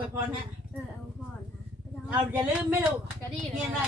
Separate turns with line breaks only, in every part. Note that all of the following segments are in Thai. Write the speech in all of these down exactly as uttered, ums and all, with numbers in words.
วยพรฮะ
เออเอาก่อนนะ
เอาอย่าลืมไม่รู้
ก็ดีเลย
ได้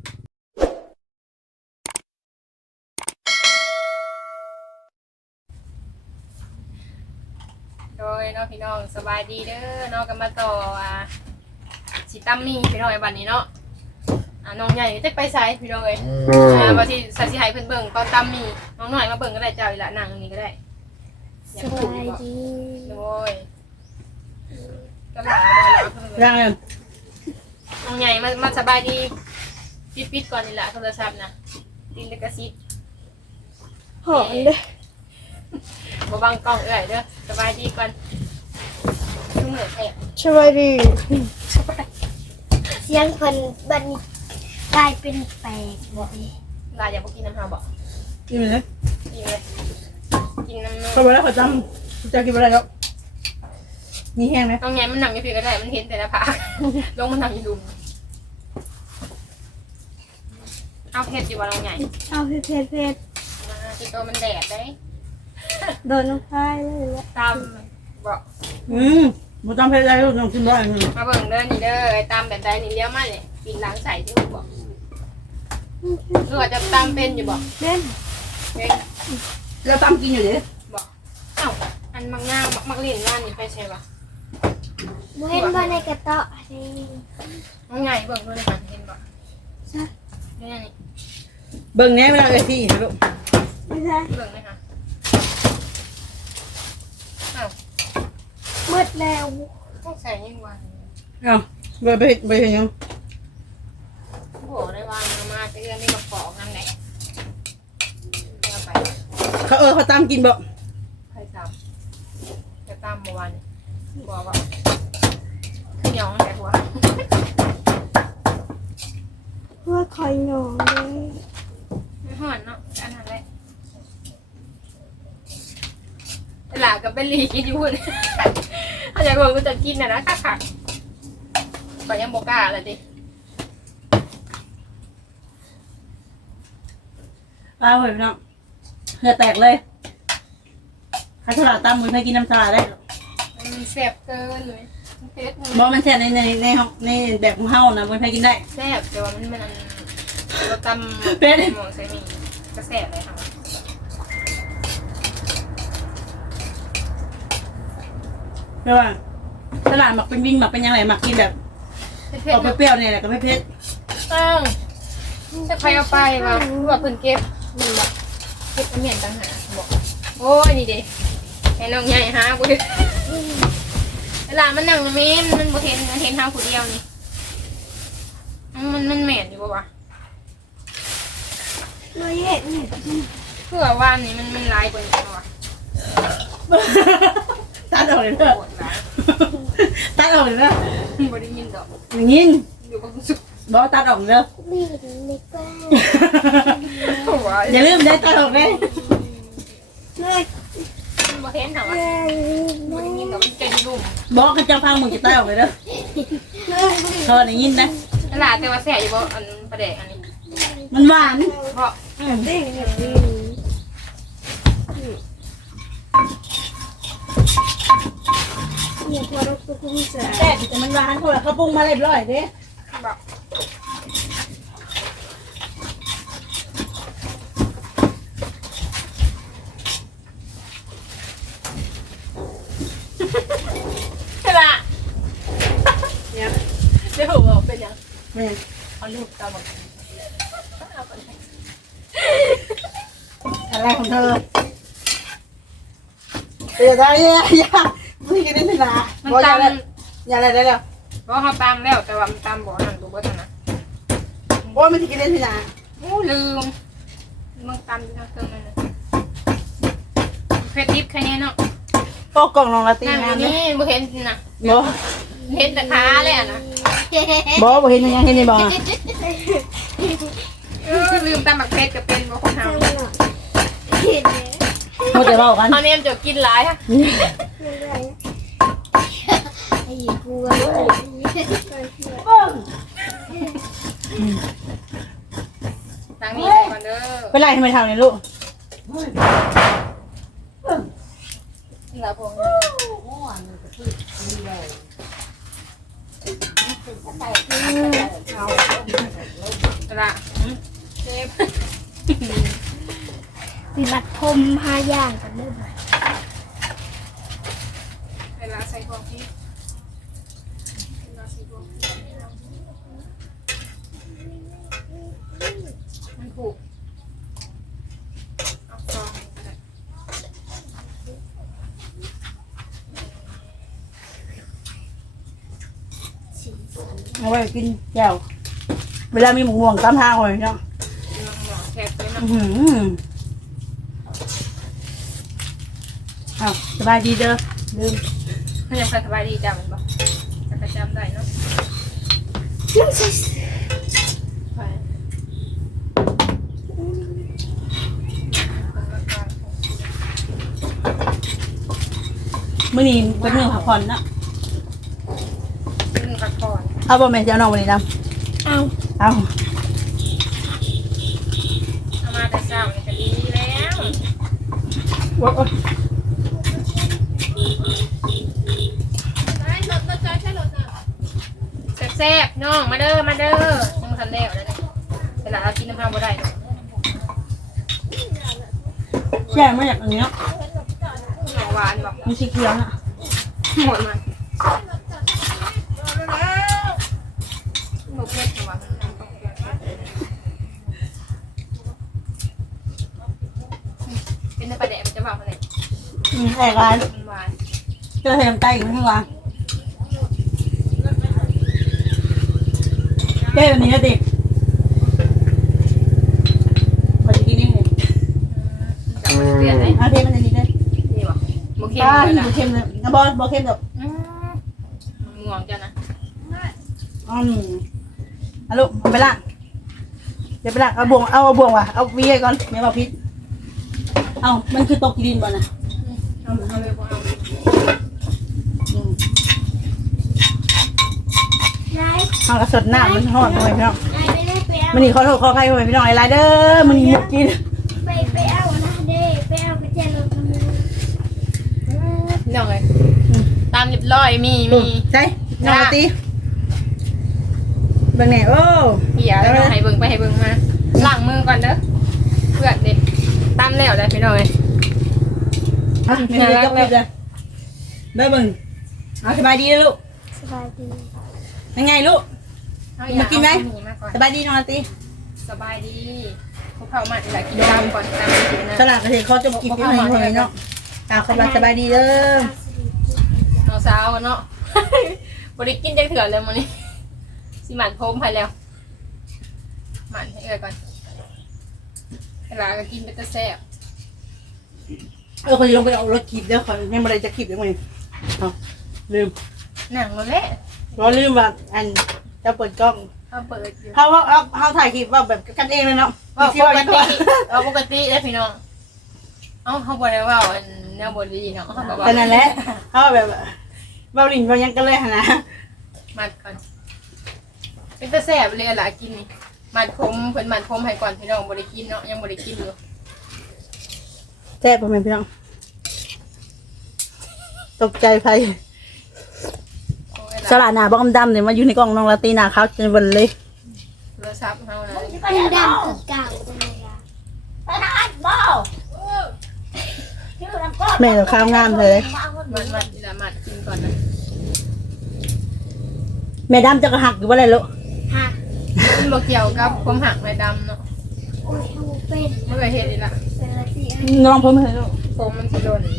โดยน้องพี่น้องสบายดีเด้อน้องกันมาต่ออ่ะสิตั้มมีพี่น้องไอ้บัดนี้เนาะอ่ะน้องใหญ่จะไปไสพี่น้องเอ้ยอ่าว่าสิสัสิให้เพิ่นเบิ่งตอนตั้มมีน้องหน่อยมาเบิ่งก็ได้เจ้าอีหละนั่งนี่ก็ได้
สบายดี
โดยก็หลายแล้วเพิ่น
ยังเลย
น้องใหญ่มามาสบายดีปิดๆก่อนนี่ล่ะโทรศัพท์นะติดลิขสิทธิ์
หอมเด้อ
บ่บังกล้องเอ้ยเด้อสบายดีก่อนทุกมื้อแท้
สบายดีเสียงคนบัดนี้กลายเป็นแปลกบ่ดิ
ลายอยากบ่กินน้ำเฮาบ่
กินไปเลย
กินเลยกินน้ำน
ก็ไปแล้วขอจำจะกินอะไรแล้วมีแห้งไหม
น้องใหญ่มันหนังอยู่พี่ก็ได้มันเห็นแต่ละผาลงมันหนังอยู่ดุมเอาเผ็ดอยู่ว่าน้องใหญ่
เอาเผ็ดเผ็ดเผ็ด
มาจิโตมันแดดได้
โดนน้ำพายเลยละ
ตามบอก
อืมมันต้องเพชรอะไรลูกต้องกินด้วย
มาเบิ่งเด้อนี่เด้อไอ้ตามแบบใดนี่เลี้ยวมาเนี่ยปินล้างใส่ที่หูบอกหรือว่าจะตามเป็นอยู่บอก
เล่น
เป็น
แล้วตั้มกินอยู่ดิ
บอกเอ้าอันมักง่างมักมักเล่นว่านนี่ไปใช่ปะ
บ่เห็นบ่ในกระเตาะนี่
น้องใหญ่เบิ่งด้วยมันเห็นบอก
ใช่
นี่นี่
เบิ่งแน่เวลาเอ้ที่ลูก
ไม่ใช่
เบิ่งไหมคะเอ้า
มืดแล้ว
ต้องใส่ยิ่งวัน
เอาไปไปไปเห็นยัง
โหได้วางมาจะเอื้อนนี่มาปอกน้ำแหนเอาไป
เขาเออเขาตั้มกินบ่
ใครทำจะตามเมื่อวานบอกว่าขยองแต่หัว
เพื่อคอยหนองเลย
ไม่ห่อนเนาะอันนั้นแหละหลากับเบลลี่กินอยู่พุ่นเขาอยากบอกกูจะกินนะนะค่ะค่ะก็ยังบอกกล้าเลยดิ
ปลาเหยน้องเหงื่อแตกเลยข้าฉลาดตั้มมือให้กินน้ำฉลาดได้
มันแซ่บเกินเลยเผ็ด
บ่มันแซ่บในในในห้องในแบบของเฮานะมือให้กินได้
แซ่บแต่ว่ามันมันเราตำ
เป็ด
หมูใส่หมี่ก็แซ่บเลยค่ะ
แปลว่าฉลาดหมักเป็นวิ่งหมักเป็นยังไงหมักกินแบบ
เผ็ด
ออก
ๆ
เปรี้ยวๆเนี่ยแหละก็ไม่เผ็ด
ต้องจะใครเอาไปวะว่าเพิ่นเก็บมันบอกเก็บเอาเมียนต่างหากบอกโอ้ยนี่เด็ให้น้องใหญ่หากูดิเวลามันนั่งเมนมันบ่เห็นเห็นเฮาผู้เดียวนี่มันมันแม่นอยู่บ่วะ
น้อยเห็นเนี่ย
เพื่อว่านี่มันมันหลายกว่านี้บ่วะ
ตัดออกเลยเด้อ
ปวดหลาย
ตัดออกเลยเด้อ
บ่ได้ยินดอก
อย่างงี้
อยู่กับสุข
บอกตัดออกเด้อ
นี่ในกล้า
หัว
อย่าลืมได้ตัดออกเลย
เลย
มันบ่เห็นเหรอวะบ่ได้ยินดอกมันใจรุ่ม
บอกกับเจ้าพังมึงจะตัดออกเลยเด้อเขาได้ยินนะ
ตลาดแต่ว่าแซ่บอยู่บ่อันประเดะอันนี้
มันหวาน
เพราะ
เด้งแบบนี้เนี่ยพอเราตัวกุ้งเสือ
แต่แต่มันหวานเขาเขาปรุงมาเรียบร้อยเด้
บอก ใช่ละเนี่ยเดี๋ยวบอกเป็นยัง
แม่
เอาลูกตาบอก
อะไรของเธอเดี๋ยวได้ยังยังไม่กินได้ทีละ
มัน
บอกอ
ตา
ย่าม อะไรอย่าอะไรได้แล้ว
บอกเขาตามแล้วแต่ว่ามันตามบอกนั่นดูบ่ทันนะ
บอกไม่กินได้ทีละ
โอ้ลืมมึงตามที่ทางเครื่องนั่นนะเฟซดิฟแค่นี้เนาะ
ก็กล่องลองละตี
นั่ง
งา
อน ยู่
เนี่ย
นี่บ่เห็นนะ
บอก
เห็นแต่ขาเลยอ่ะนะ
บอกบอกเห็นยังเห็นนี่บอก
เออลืมตามหมักเพชรกับเป็นบ่คนเฮา
เห็นไหม
เขาจะเล่ากัน
เขาเนี่ยจะกินหลายค่ะ
ไอ้กูก็
ทางนี้ไปก่อนเด้อ
เป็นไรทำไมทำเนี่ยลูก
นี่ละพงเอาละเชฟ
มีมัดพรมห้าอย่างกันเริ่ม
เวลาใส่พวกนี้เวลาใส่พวกนี้มันผูกเอาซองก็ได้
เอาไว้กินแจ่วเวลามีหมูห่วงตามทางเลยเนาะ
ลองหมอแคบเลยนะ
อื้อหือเอาสบายดีเด้อลืม
เขายังสบายดีจังบ่จะกระจำได้เนาะ
น้ำใส่
ไป
มื้อนี้เป็นมื้อพักผ่อนเนาะ
มือพักผ่อน
เอาบ่แม่นจะเอาน้องวันนี้นํ
เอา
เอา
เอามาแต่เช้านี่ก็ดีแล้ว
ว่าโอ๊ย
แซ่บๆน้องมาเด้อมาเด้อยังทันแล้วนะเนี่ยเวลาเรากินน้ำมันบ่ได้
แช่มาจากอันนี้เนาะ
หน่อหวานบอก
มีสีเขียวน่ะ
หมดมันหนูเผ็ดหวานเป็นประเดี๋ยวมันจะบอกอะไร
อืมแอกร้าน
มันหวาน
เจอเห็นน้ำไตอยู่ข้างล่างเจ๊แบบนี้นะเด็กมาจะกินนี่ไง
จะมันเปลี่ยนเลย
เอาเทมันในนี้เลย
นี่วะโมเค็ม
ป้า
เลย
ที่
ล่ะ
บุเค็มเลยนะบอลบอเค็มแบบ
ง่วงจ้ะนะ
อืมเอาลูกเอาไปละเดี๋ยวไปละเอาบ่วงเอาเอาบ่วงว่ะเอาวีไว้ก่อนไม่บอกพิษเอามันคือตกดินบ่นะ
เอาเอาเลยเอา
อืม
ได้
เอากระสดหน้ามันหอดเลยพี่น้อง
ได้ไปเลยไปเอา
มันนี่ขอโทษขออภัยด้วยพี่น้องไอ้ไรเด้อมันนี่หมดกิน
ไปไปเอานะเด้ไปเอาไปเจรถมัน
น้องเลยตามเรียบร้อยมีมี
ใช่น้องมาตีเบิ่งแหน่โอ้
เหี้ยแล้วให้เบิ่งไปให้เบิ่งมาล้างมือก่อนเด้อเพื่อนเด็กตามแล้วเลยพี่น้องเลย
อ่ะไม่ได้ยกเลิกเลยได้เบิ่งเอาสบายดีนะลูก
สบายดี
ยังไงลูก มากินไหม
มาก่อน
สบายดีน้องมาตี
สบายดีพวกเขามาอีกหลายกินตามก่อนตามกินนะ
สลัดกระเทียมเขาจะกินที่ไหนหน่อยเนาะอ่าสบายสบายดีเด้อ
เอาสาวเนาะ บริกินจังเถื่อนเลยมันนี่สิหมันพรมไปแล้วหมันให้เอ่ยก่อนเวลาก็กินไปแต่แซ่บ
เออคนจะลงไปเอารถขีดเด้อเขายังไม่ได้จะขีดเลยมั้ยเอาลืม
หนังมันแหละ
เราลืมว่าอันจะเปิดกล้อง
เอาเปิดอยู่
เขาว่าเอาเขาถ่ายคลิปว่าแบบกันเองเลยเนาะ
ว่า
ที่
ป
ว่าก
ติเอาปกติเลยพี่น้องเอ้าเขาบอกได้ว่าอันแนวบดีเนาะเขาบอกว่า
แต่นั่นแหละเขาแบบเบาหลินเบายังกันเลยนะ
มัดก่อนเป็นแต่แซ่บเลยล่ะกินนี่มัดผมเพิ่นมัดผมให้ก่อนพี่น้องบริกินเนาะยังบริกินอยู่
แซ่บประมาณพี่น้องตกใจไฟ
โอ้ย
สลัดหนาบ้องดำเนี่ยมาอยู่ในกล่องน้องลาตีหนาขาวจนวันเลย
โทรศัพท์เฮานะ
เป็นดำคือเก่าตรงนี้ละ
แม่กับข้าวงามเลย
มัดมัดอีละมัดกินก่อนนะ
แม่ดำจะกระหักอยู่ว่าอะไรลูก
หัก
มันบ่เกี่ยวกับผมหักไม่ดำเนาะ
โอ้ยทูเป็น
เมื่อเฮ็ดอีละ
เป็นละที
น้องผมเลยลูก
ผมมันสิโดน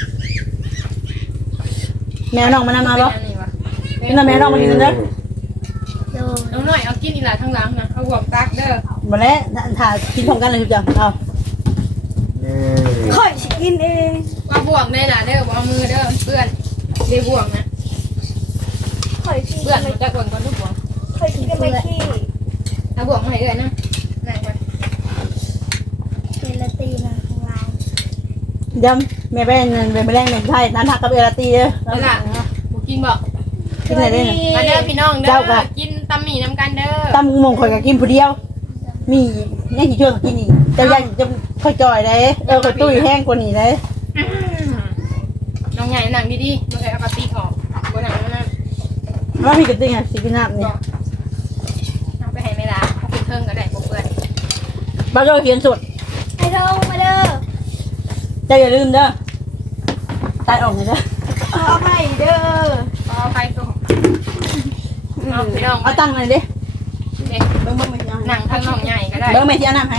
แม่น้องมานำมาบ่
อันนี้วะ
นี่นะแม่น้องมากินกันเด้อ
โดน
น้องหน่อยเอากินอีละทั้งหลังนะเอาห่วงตักเด้อ
มาแล้วถ่ายกินพร้อมกันเลยทุกอย่างเอา
ค่อยสิกินเอง
ว่าบ่วงได้ล่ะเด้อบ่เอามือเด้อเพื่อนได้บ่วงนะ
ค่อยสิ
เพื่อนมันจะบ่วงก่อนทุกบ่วง
ค่อยสิกันไม่ขี้
เอาบ่วงมาให้เอ้ยนะนั่งก่อน
เป็นละตีนะข้างล่าง
ดำแม่ไปเงินไปแรงหนึ่งไทยน้ำผักกับเอลาตีเด้อ
เอาล่ะบ่กินบ่
กินอะไรได้
มาเด้อพี่น้องเด้
เจ้า
อ
ก็
กินตำหมี่น้ำกันเด้อ
ตั้มมงคอยกับกินผู้เดียว มียังกี่ช่วยกินอีกแต่ยังจะค่อยจ่อยเลยเออค่อยตุ้ยแห้งกว่านี้เลย
น้องใหญ่หนังดีๆมึงไอ้เอากระติกออกบ่หนังนั่น
ว่าพี่กระติ้งอ่ะสิกินน้ำนี่
เอาไปให้แม่ละเอาไปเทิงก็ได้บ่เปื่อย
บ้านเราเขียนสด
ไอ้ทงมาเด้อ
ใจอย่าลืมเด้อตายออกเลยเด้อ
ขอไปเด้อ
พอไปส่งเอาพี่น้อง
เอาตังค์หน่อยดิ
เด็ก
เบิ้งเบิ้งไม่เอา
หนังทั้งน้องใหญ่ก็ได้
เบิ้งไม่ที่เอาน้ำให้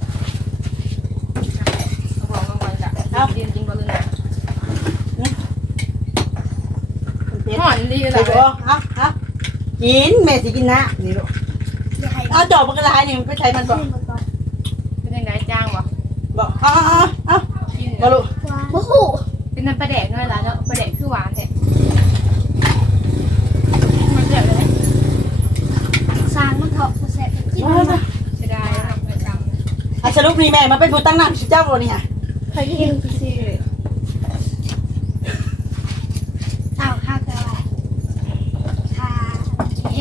เอาบอกกันก่อนจ้ะเอาเรียนจริงบ่ลืมนะหอนดีเล
ใส่
ย
บ่เอาเอากินแม่สิกินนะนี่ลูก
เดี๋ยวให้
เอาจอบมันกระไรนี่มันไปใช้มันบ่
ขึ้นมาก่อน
เป็นยังไงจ้างบ่
บอกเอาเอาเอา
กิน
เอาลูก
ว้าวโอ้โห
เป็นน้ำปลาแดกด้วยล่ะเนาะปลาแดกคือหวานแท้มันเดือดเลย
สร้างมันเถาะมาแซ่บกิน
เอา
มา
เอา
เสียดายเนาะประจำ
เอาสรุปนี่แม่มาเป็นผู้ตั้งน้ำสิเจ้าบ่นี่ฮะ
เคยกินสิเอาข้าวกันค่ะเฮ้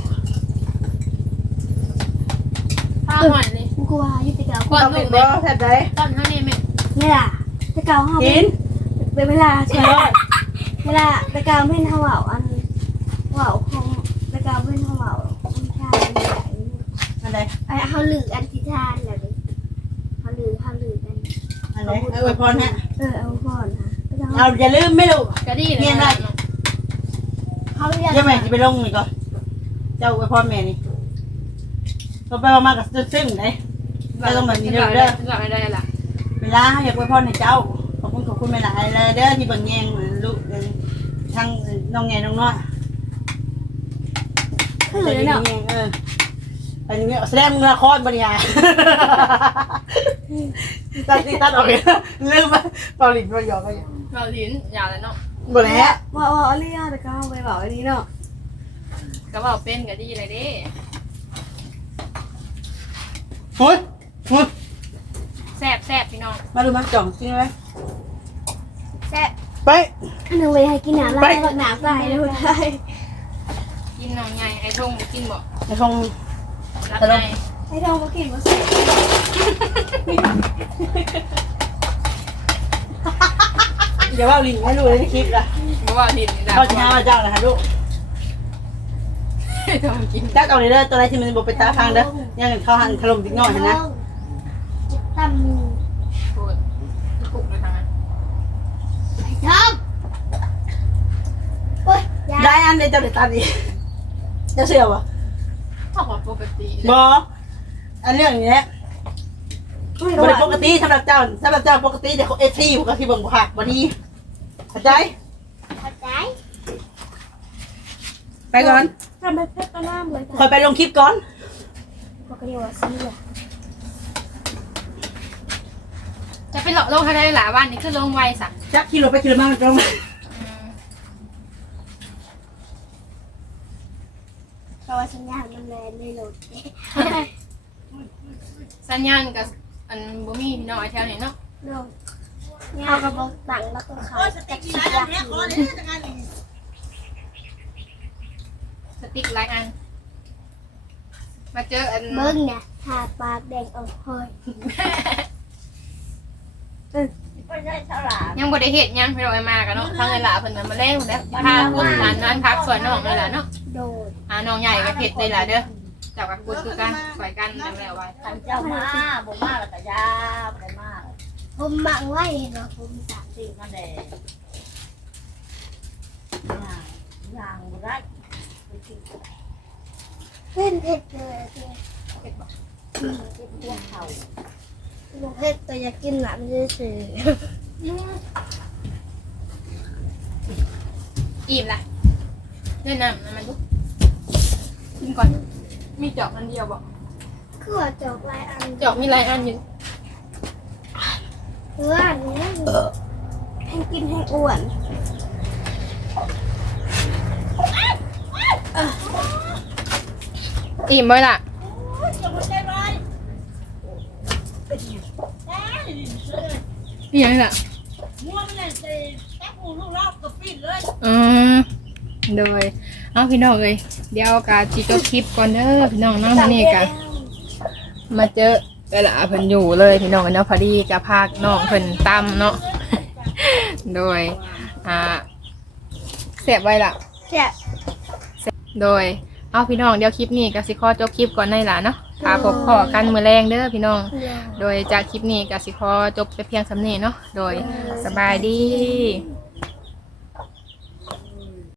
ข้าวหอนนี่
กูว่ายุติเก่า
ก่อน
เอา
ลู
เป็น
ก
บ่
แม่
แซ่บใจ
ตอนเท่านี้แม่
ไม่ล่ะแต่เก่าเฮา
กิน
เป็นเวลาใช่ไหมเวลาแต่เก่าเพิ่นเฮาเว้าอันเว้าคงแต่เก่าเพิ่นเฮาเว้าอันชาอันใหญ่
อันใด
ไอ้เฮาลืออันที่ทานแล้วดิเฮาลือเฮาลือกัน
อันใดเอาไว้พรฮะ
เออเอาก่อนนะแต่เก่า
เอาอย่าลืมไม่ลูก
กะดีเลย
เมียนได้
เฮาเรียก
เดี๋ยวแม่จะไปลงนี่ก่อนเจ้าไว้พรแม่นี่ก็ไปมากับซึ้งๆเลย
ได้ได้ล่ะ
เวลาอยากไว้พรให้เจ้าขอบคุณขอบคุณแม่หลายเลยเด้อที่เบิ่งแยงลูกทางน้องแง่น้องน้อย
คือเลยเนาะ
เอออันนี้แสดงละครบริยาตัดที่ตัดออกเลยลืมไปเปาลินมาหยอกกันอยู่
เราลิ้นยาวแล้วเนาะ
บ่แล้ว
ว่าว่าเรียกแต่เก่าไปบอกอันนี้เนาะ
ก็ว่าเป็นกะดีเลยเด้
เฮ้ยเฮ้ย
แซ่บแซ่บพี่น้อง
มาดูมาจ่องจริงไหม
แซ่บ
ไป
อันนึงไปให้กินน้ำลายหนาใส่เลยได้
กินน้องใหญ่ไอ้ทงกินบ่
ไอ้คง
รับไง
ให้ทองมากินมาใส่
เดี๋ยวว่าลินให้ดูในคลิปละ
บ่ว่าลิ้นนี่
เขาจะหาว่าเจ้านะคะลูก
ทงกิน
เจ้าเอาเลยเด้อตัวไหนที่มันบ่เป็นตาทางเด้อยังเขาหันถล่มติ๊กน้อยเห็นนะ
ตำมือ
โคตรกุกเลยทางนั้น
ทอมโอ้ยยา
ได้อันเดียวเจ้าเด็ดตาดีเจ้าเชื่อป่ะ
ชอบปกติ
บออันเรื่องอย่างเงี้ยบริปกติสำหรับเจ้าสำหรับเจ้าปกติแต่เขาเอฟซีผมก็ที่บังคับบดีเข้าใจ
เข้าใจ
ไปก่อน
ทำไปเพชรตะน้ำเลย
คอยไปลงคลิปก่อน
ปกติว่าซื้อ
จะไปหลอกลงให้ได้หลายวันนี่คือลงไวสัก
จักขี่รถไปขี่รถมาตรง
เพราะว่าสัญญาณมันแรงไม่หลุด
สัญญาณกับอันบ่มีพี่น้องไอ้แถวนี้เนาะ
ลงเอากระบอกตังแล้วก็ขายจากสิบยาขี
สติ๊กหลายอัน มาเจออัน
เบิ้งเนี่ยทาปากแดงเอาหอย
ยังบ่ได้เฮ็ดยังพี่น้องไอ้มากันเนาะทางเวลาเพิ่นน่ะมาแล้วแล้วพาคนงานนั้นพักส่วนน้องเลยล่ะเนาะ
โดด
อ่าน้องใหญ่ก็เฮ็ดได้ล่ะเด้อเจ้ากับกูคือกันสวยกันแล้วแล้วไว้
เจ้ามาบ่มาแล้วก็ยาบ่ได้มา
ผมบังไว้เห็นว่าผมสาม
สิ่งนั่นแหละย่างย่างบ่ได้ไปกิน
เพ่นเผ็ดเลยเพ่น
เฮ็ดบ่
กินพวกเขา
บอกเผ็ดแต่อยากกินหลานจะซื้อ
อิ่มล่ะเล่นน้ำมันลุกกินก่อนมีจอกอันเดียวบ่
คือว่าจอกลายอัน
จอกมีหลายอันอยู่
เพื่อนเนี่ยให้กินให้อ้วน
อิ่มบ่ล่ะ
จะบ่ได้ไว้
อีหยังล่ะ
งัวมันน่ะสิแป๊บหูลูกรอบกับปิดเลย
อืมโดยเอาพี่น้องเอ้ยเดี๋ยวกะสิจบคลิปก่อนเด้อพี่น้องเนาะมื้อนี้กะมาเจอเวลาเพิ่นอยู่เลยพี่น้องเนาะพอดีกะพากน้องเพิ่นตำเนาะ โดยอ่าแซ่บไว้ล่ะ
เจ็บ
โดยเอาพี่น้องเดี๋ยวคลิปนี้ก็สิขอจบคลิปก่อนในล่ะเนาะถ้าพบพอกันมื้อแรงเด้อพี่น้องโดยจากคลิปนี้ก็สิขอจบไปเพียงสำนี้เนาะโดยสบายดี